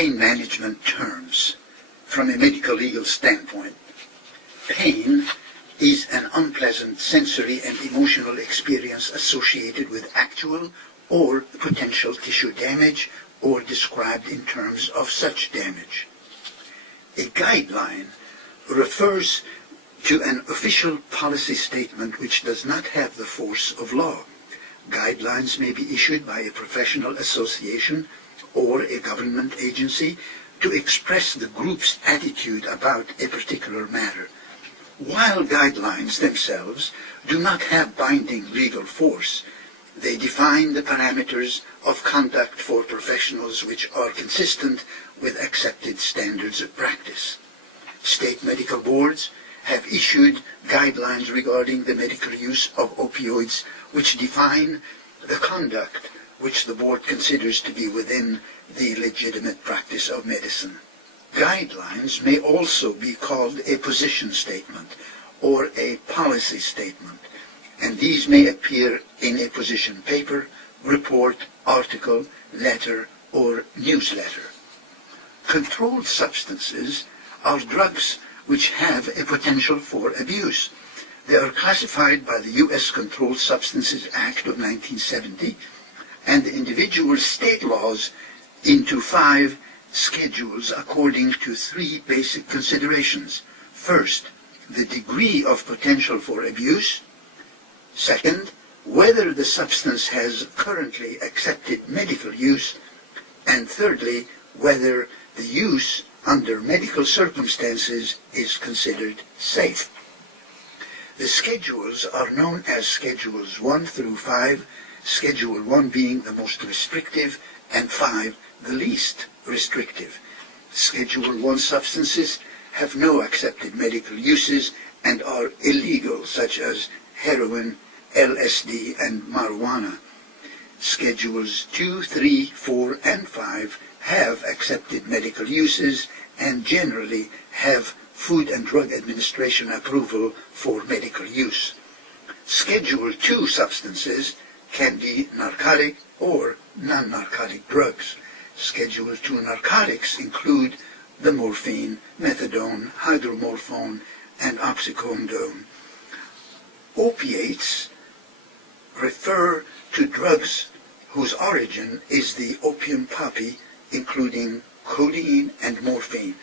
pain management terms from a medical legal standpoint. Pain is an unpleasant sensory and emotional experience associated with actual or potential tissue damage or described in terms of such damage. A guideline refers to an official policy statement which does not have the force of law. Guidelines may be issued by a professional association or a government agency to express the group's attitude about a particular matter. While guidelines themselves do not have binding legal force, they define the parameters of conduct for professionals which are consistent with accepted standards of practice. State medical boards have issued guidelines regarding the medical use of opioids which define the conduct which the board considers to be within the legitimate practice of medicine. Guidelines may also be called a position statement or a policy statement, and these may appear in a position paper, report, article, letter, or newsletter. Controlled substances are drugs which have a potential for abuse. They are classified by the U.S. Controlled Substances Act of 1970 and the individual state laws into 5 schedules according to 3 basic considerations. First, the degree of potential for abuse. Second, whether the substance has currently accepted medical use. And thirdly, whether the use under medical circumstances is considered safe. The schedules are known as Schedules 1 through 5, Schedule 1 being the most restrictive and 5 the least restrictive. Schedule 1 substances have no accepted medical uses and are illegal, such as heroin, LSD, and marijuana. Schedules 2, 3, 4, and 5 have accepted medical uses and generally have Food and Drug Administration approval for medical use. Schedule 2 substances can be narcotic or non-narcotic drugs. Schedule 2 narcotics include the morphine, methadone, hydromorphone, and oxycodone. Opiates refer to drugs whose origin is the opium poppy, including codeine and morphine.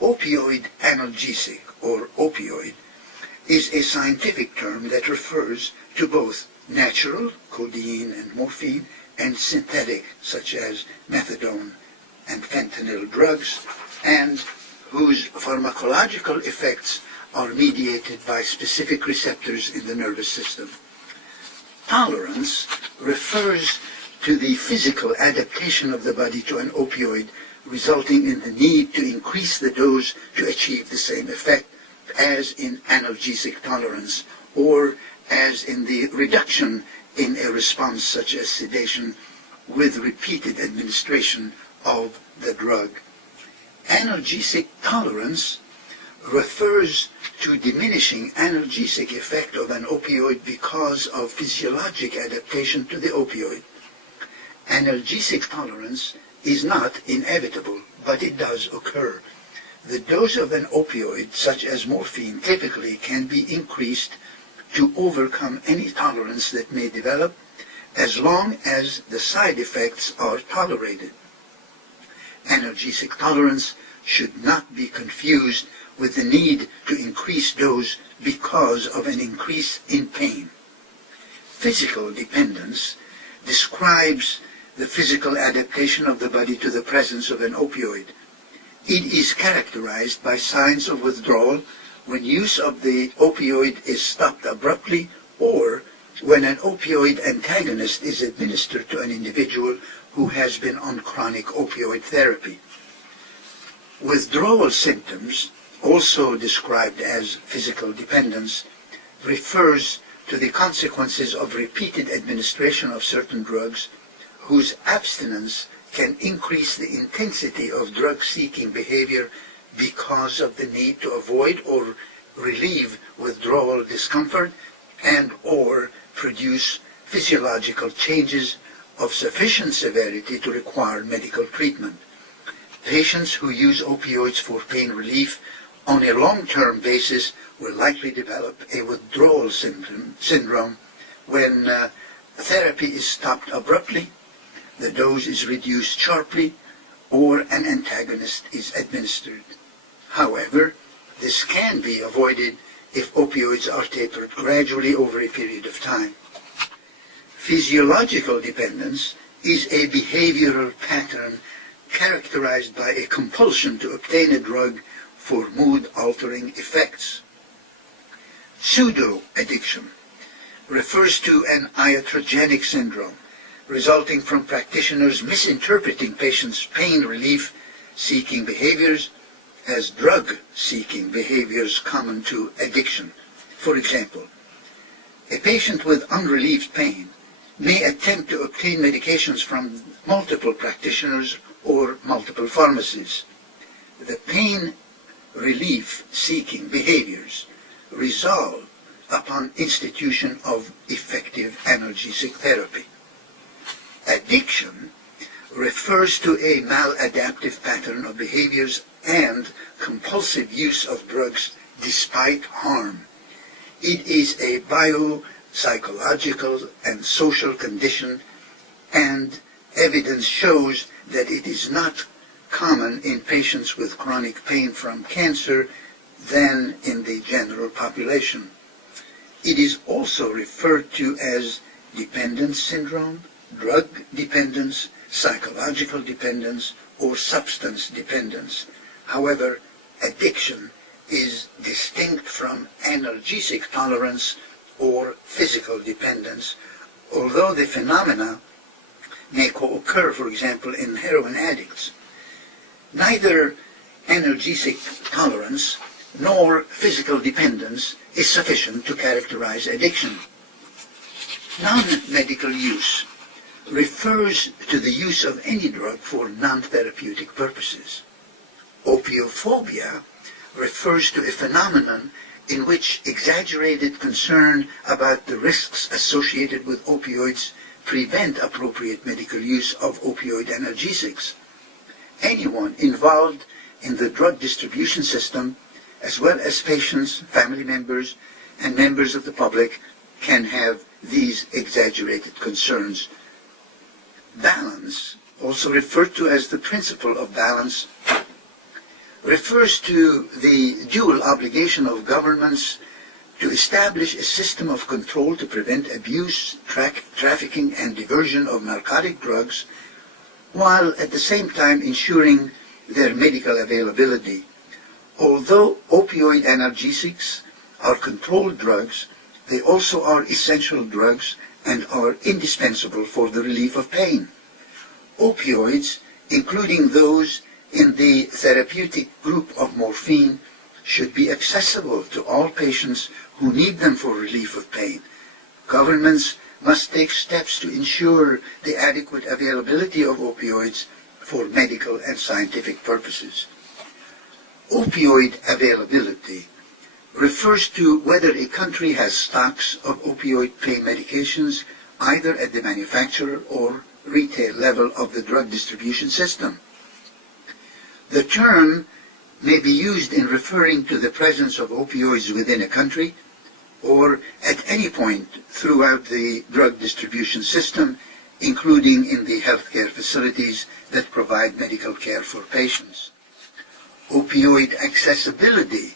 Opioid analgesic, or opioid, is a scientific term that refers to both natural, codeine and morphine, and synthetic, such as methadone and fentanyl drugs, and whose pharmacological effects are mediated by specific receptors in the nervous system. Tolerance refers to the physical adaptation of the body to an opioid, resulting in the need to increase the dose to achieve the same effect as in analgesic tolerance, or as in the reduction in a response such as sedation with repeated administration of the drug. Analgesic tolerance refers to diminishing analgesic effect of an opioid because of physiologic adaptation to the opioid. Analgesic tolerance is not inevitable, but it does occur. The dose of an opioid, such as morphine, typically can be increased to overcome any tolerance that may develop, as long as the side effects are tolerated. Analgesic tolerance should not be confused with the need to increase dose because of an increase in pain. Physical dependence describes the physical adaptation of the body to the presence of an opioid. It is characterized by signs of withdrawal when use of the opioid is stopped abruptly, or when an opioid antagonist is administered to an individual who has been on chronic opioid therapy. Withdrawal symptoms, also described as physical dependence, refers to the consequences of repeated administration of certain drugs whose abstinence can increase the intensity of drug-seeking behavior because of the need to avoid or relieve withdrawal discomfort and or produce physiological changes of sufficient severity to require medical treatment. Patients who use opioids for pain relief on a long-term basis will likely develop a withdrawal syndrome when therapy is stopped abruptly, the dose is reduced sharply, or an antagonist is administered. However, this can be avoided if opioids are tapered gradually over a period of time. Physiological dependence is a behavioral pattern characterized by a compulsion to obtain a drug for mood-altering effects. Pseudo-addiction refers to an iatrogenic syndrome resulting from practitioners misinterpreting patients' pain relief-seeking behaviors as drug-seeking behaviors common to addiction. For example, a patient with unrelieved pain may attempt to obtain medications from multiple practitioners or multiple pharmacies. The pain relief-seeking behaviors resolve upon institution of effective analgesic therapy. Addiction refers to a maladaptive pattern of behaviors and compulsive use of drugs despite harm. It is a biopsychological and social condition, and evidence shows that it is not common in patients with chronic pain from cancer than in the general population. It is also referred to as dependence syndrome, drug dependence, psychological dependence, or substance dependence. However, addiction is distinct from analgesic tolerance or physical dependence, although the phenomena may co-occur, for example, in heroin addicts. Neither analgesic tolerance nor physical dependence is sufficient to characterize addiction. Non-medical use refers to the use of any drug for non-therapeutic purposes. Opiophobia refers to a phenomenon in which exaggerated concern about the risks associated with opioids prevent appropriate medical use of opioid analgesics. Anyone involved in the drug distribution system, as well as patients, family members, and members of the public, can have these exaggerated concerns. Balance, also referred to as the principle of balance, refers to the dual obligation of governments to establish a system of control to prevent abuse, trafficking, and diversion of narcotic drugs, while at the same time ensuring their medical availability. Although opioid analgesics are controlled drugs, they also are essential drugs and are indispensable for the relief of pain. Opioids, including those in the therapeutic group of morphine, should be accessible to all patients who need them for relief of pain. Governments must take steps to ensure the adequate availability of opioids for medical and scientific purposes. Opioid availability refers to whether a country has stocks of opioid pain medications either at the manufacturer or retail level of the drug distribution system. The term may be used in referring to the presence of opioids within a country or at any point throughout the drug distribution system, including in the healthcare facilities that provide medical care for patients. Opioid accessibility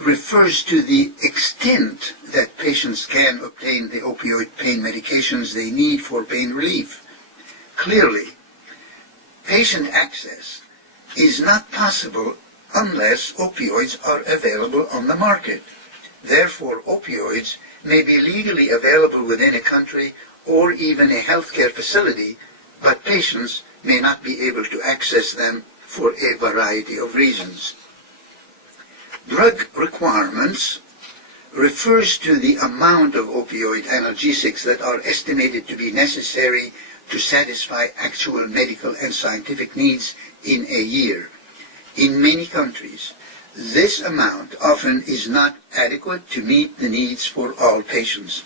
refers to the extent that patients can obtain the opioid pain medications they need for pain relief. Clearly, patient access is not possible unless opioids are available on the market. Therefore, opioids may be legally available within a country or even a healthcare facility, but patients may not be able to access them for a variety of reasons. Drug requirements refers to the amount of opioid analgesics that are estimated to be necessary to satisfy actual medical and scientific needs in a year. In many countries, this amount often is not adequate to meet the needs for all patients.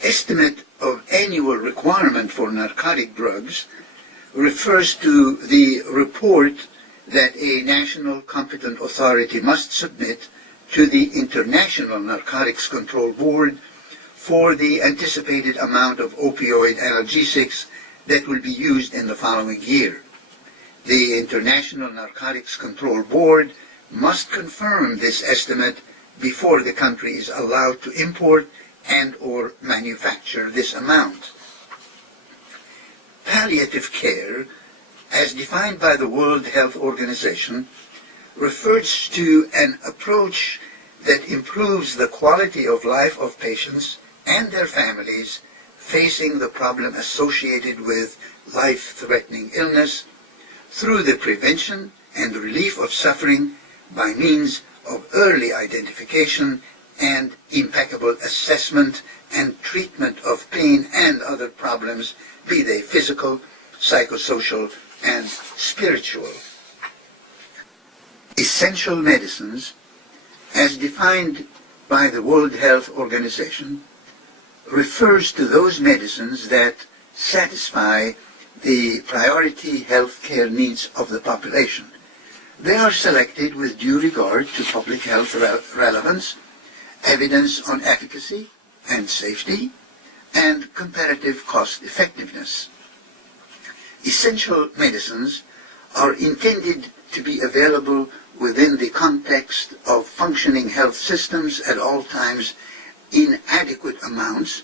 Estimate of annual requirement for narcotic drugs refers to the report that a national competent authority must submit to the International Narcotics Control Board for the anticipated amount of opioid analgesics that will be used in the following year. The International Narcotics Control Board must confirm this estimate before the country is allowed to import and or manufacture this amount. Palliative care, as defined by the World Health Organization, refers to an approach that improves the quality of life of patients and their families facing the problem associated with life-threatening illness through the prevention and relief of suffering by means of early identification and impeccable assessment and treatment of pain and other problems, be they physical, psychosocial, and spiritual. Essential medicines, as defined by the World Health Organization, refers to those medicines that satisfy the priority health care needs of the population. They are selected with due regard to public health relevance, evidence on efficacy and safety, and comparative cost effectiveness. Essential medicines are intended to be available within the context of functioning health systems at all times in adequate amounts,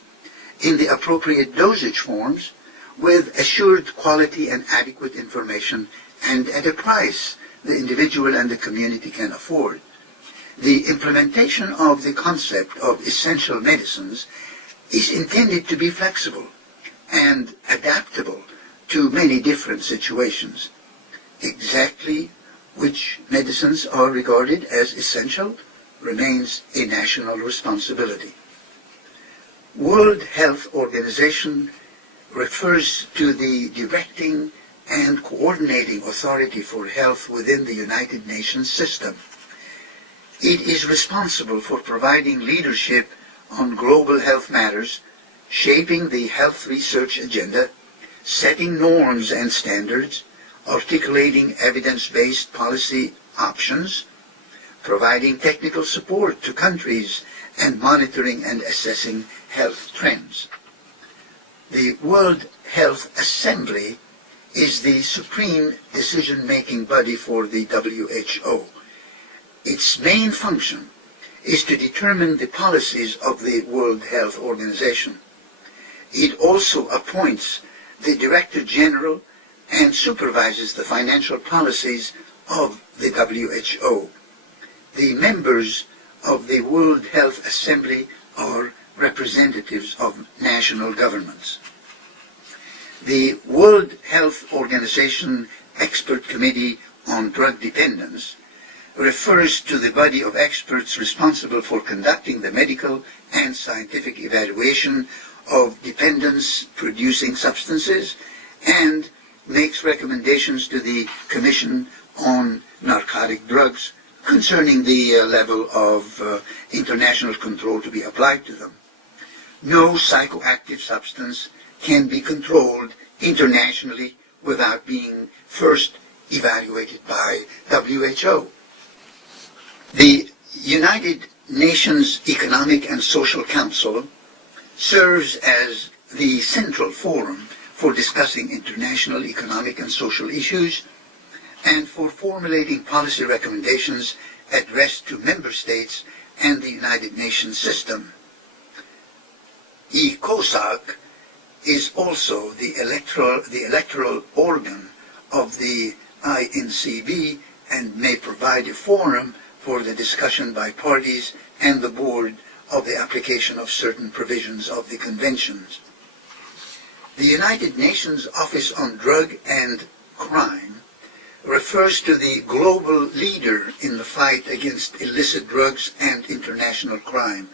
in the appropriate dosage forms, with assured quality and adequate information, and at a price the individual and the community can afford. The implementation of the concept of essential medicines is intended to be flexible and adaptable to many different situations. Exactly which medicines are regarded as essential remains a national responsibility. World Health Organization refers to the directing and coordinating authority for health within the United Nations system. It is responsible for providing leadership on global health matters, shaping the health research agenda, setting norms and standards, articulating evidence-based policy options, providing technical support to countries, and monitoring and assessing health trends. The World Health Assembly is the supreme decision-making body for the WHO. Its main function is to determine the policies of the World Health Organization. It also appoints the Director General and supervises the financial policies of the WHO. The members of the World Health Assembly are representatives of national governments. The World Health Organization Expert Committee on Drug Dependence refers to the body of experts responsible for conducting the medical and scientific evaluation of dependence-producing substances and makes recommendations to the Commission on Narcotic Drugs concerning the level of international control to be applied to them. No psychoactive substance can be controlled internationally without being first evaluated by WHO. The United Nations Economic and Social Council serves as the central forum for discussing international economic and social issues and for formulating policy recommendations addressed to member states and the United Nations system. ECOSOC is also the electoral organ of the INCB and may provide a forum for the discussion by parties and the board of the application of certain provisions of the conventions. The United Nations Office on Drug and Crime refers to the global leader in the fight against illicit drugs and international crime.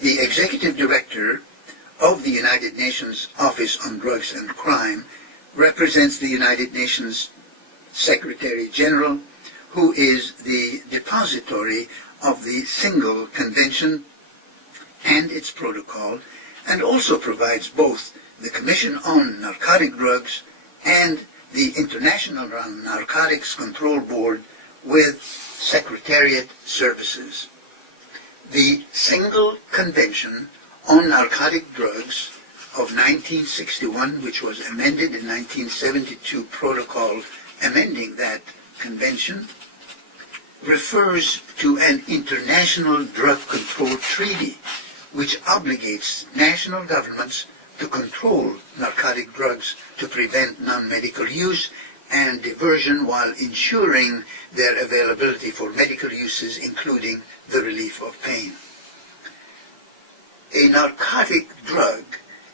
The Executive Director of the United Nations Office on Drugs and Crime represents the United Nations Secretary General, who is the depository of the single convention and its protocol, and also provides both the Commission on Narcotic Drugs and the International Narcotics Control Board with Secretariat Services. The Single Convention on Narcotic Drugs of 1961, which was amended in 1972 protocol amending that convention, refers to an international drug control treaty which obligates national governments to control narcotic drugs to prevent non-medical use and diversion while ensuring their availability for medical uses, including the relief of pain. A narcotic drug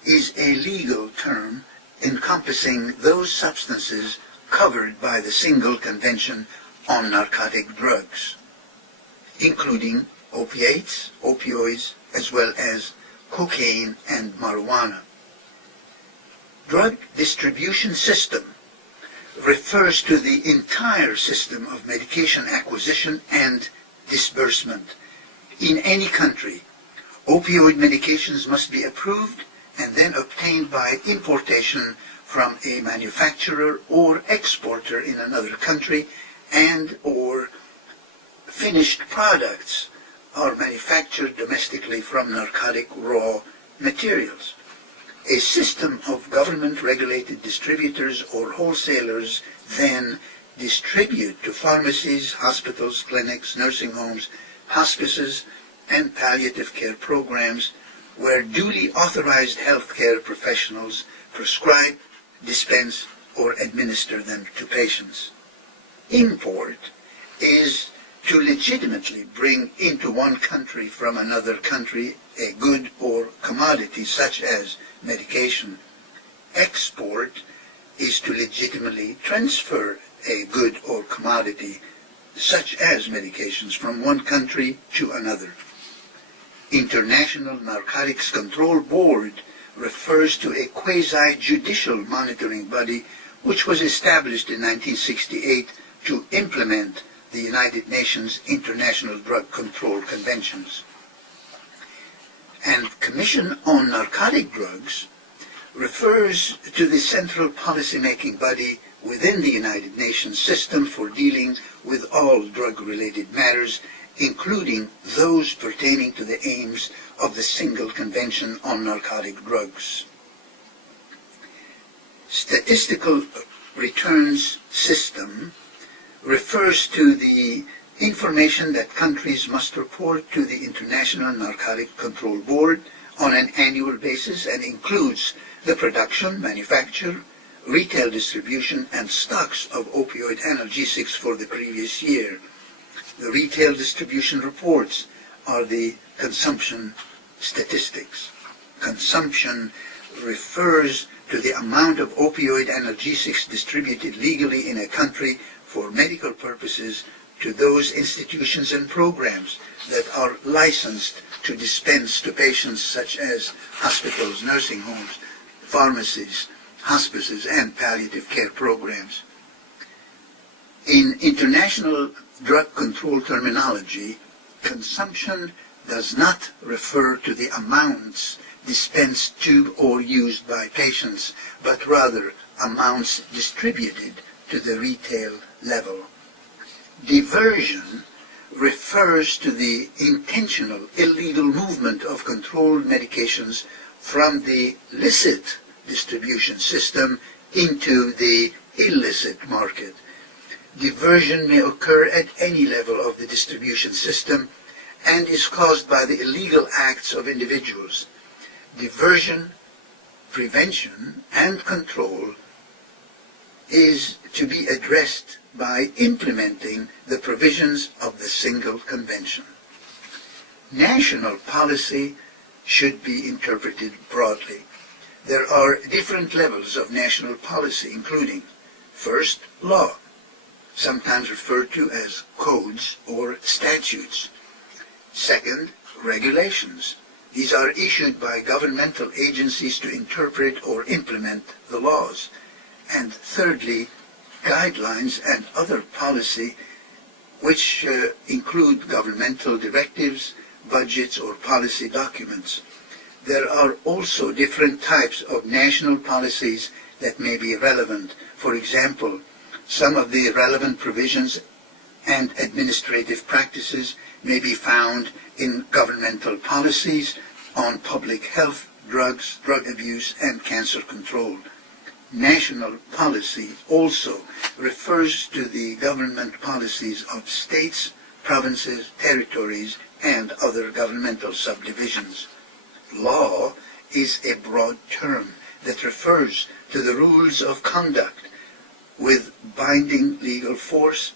is a legal term encompassing those substances covered by the Single Convention on Narcotic Drugs, including opiates, opioids, as well as cocaine and marijuana. Drug distribution system refers to the entire system of medication acquisition and disbursement. In any country, opioid medications must be approved and then obtained by importation from a manufacturer or exporter in another country, and or finished products are manufactured domestically from narcotic raw materials. A system of government-regulated distributors or wholesalers then distribute to pharmacies, hospitals, clinics, nursing homes, hospices, and palliative care programs where duly authorized healthcare professionals prescribe, dispense, or administer them to patients. Import is to legitimately bring into one country from another country a good or commodity such as medication. Export is to legitimately transfer a good or commodity such as medications from one country to another. International Narcotics Control Board refers to a quasi-judicial monitoring body which was established in 1968 to implement the United Nations International Drug Control Conventions. And Commission on Narcotic Drugs refers to the central policymaking body within the United Nations system for dealing with all drug-related matters, including those pertaining to the aims of the Single Convention on Narcotic Drugs. Statistical Returns System refers to the information that countries must report to the International Narcotic Control Board on an annual basis and includes the production, manufacture, retail distribution, and stocks of opioid analgesics for the previous year. The retail distribution reports are the consumption statistics. Consumption refers to the amount of opioid analgesics distributed legally in a country for medical purposes to those institutions and programs that are licensed to dispense to patients such as hospitals, nursing homes, pharmacies, hospices, and palliative care programs. In international drug control terminology, consumption does not refer to the amounts dispensed to or used by patients, but rather amounts distributed to the retail level. Diversion refers to the intentional illegal movement of controlled medications from the licit distribution system into the illicit market. Diversion may occur at any level of the distribution system and is caused by the illegal acts of individuals. Diversion, prevention, and control is to be addressed by implementing the provisions of the Single Convention. National policy should be interpreted broadly. There are different levels of national policy, including, first, law, sometimes referred to as codes or statutes. Second, regulations. These are issued by governmental agencies to interpret or implement the laws. And thirdly, guidelines and other policy which include governmental directives, budgets, or policy documents. There are also different types of national policies that may be relevant. For example, some of the relevant provisions and administrative practices may be found in governmental policies on public health, drugs, drug abuse, and cancer control. National policy also refers to the government policies of states, provinces, territories, and other governmental subdivisions. Law is a broad term that refers to the rules of conduct with binding legal force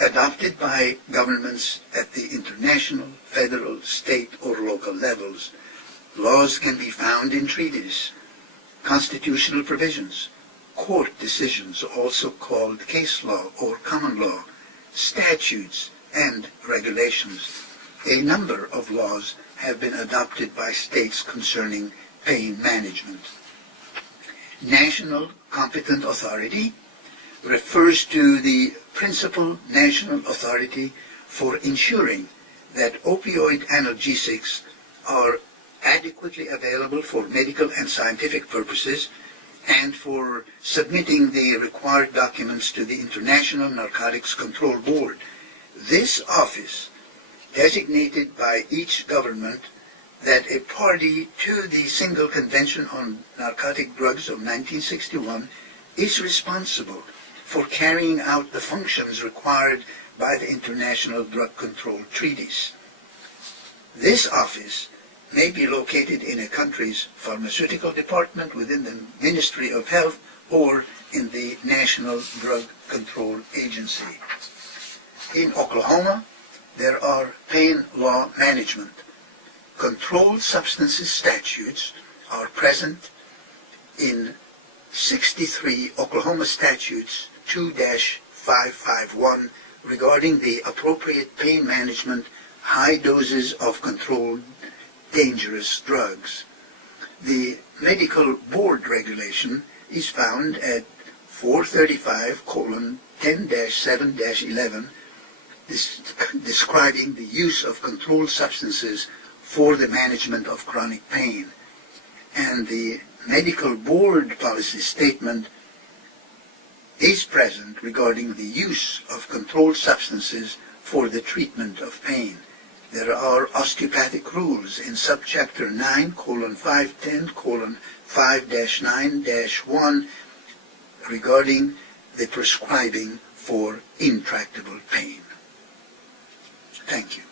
adopted by governments at the international, federal, state, or local levels. Laws can be found in treaties, constitutional provisions, court decisions, also called case law or common law, statutes, and regulations. A number of laws have been adopted by states concerning pain management. National Competent Authority refers to the principal national authority for ensuring that opioid analgesics are adequately available for medical and scientific purposes and for submitting the required documents to the International Narcotics Control Board. This office, designated by each government, that a party to the Single Convention on Narcotic Drugs of 1961 is responsible for carrying out the functions required by the international drug control treaties. This office may be located in a country's pharmaceutical department within the Ministry of Health or in the National Drug Control Agency. In Oklahoma, there are pain law management. Controlled substances statutes are present in 63 Oklahoma statutes 2-551 regarding the appropriate pain management, high doses of controlled dangerous drugs. The medical board regulation is found at 435:10-7-11, describing the use of controlled substances for the management of chronic pain. And the medical board policy statement is present regarding the use of controlled substances for the treatment of pain. There are osteopathic rules in subchapter 9:510:5-9-1 regarding the prescribing for intractable pain. Thank you.